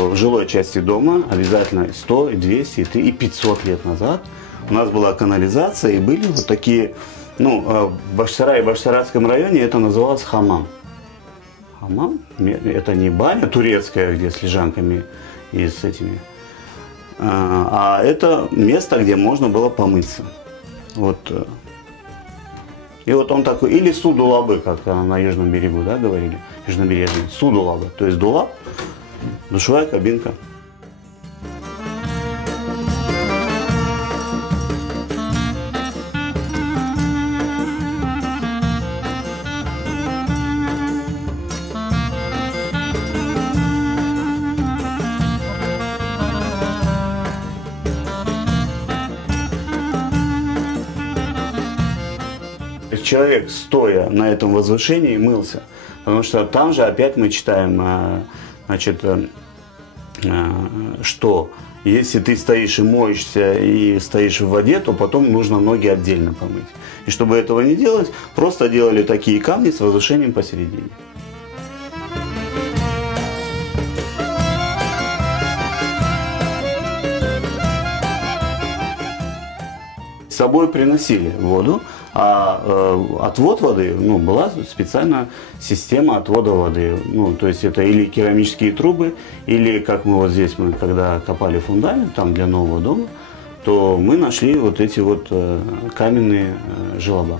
В жилой части дома обязательно 100, 200, и 500 лет назад у нас была канализация, и были вот такие, ну, в Бахчисарае и Бахчисарайском районе это называлось хамам. Хамам – это не баня турецкая, где с лежанками и с этими, а это место, где можно было помыться. Вот. И вот он такой, или судулабы, как на Южном берегу, да, говорили, южнобережный, судулабы, то есть дулаб, душевая кабинка. Человек, стоя на этом возвышении, мылся. Потому что там же опять мы читаем, значит, что если ты стоишь и моешься, и стоишь в воде, то потом нужно ноги отдельно помыть. И чтобы этого не делать, просто делали такие камни с возвышением посередине. С собой приносили воду, а отвод воды, ну, была специальная система отвода воды. Ну, то есть это или керамические трубы, или как мы вот здесь, мы когда копали фундамент там для нового дома, то мы нашли вот эти вот каменные желоба.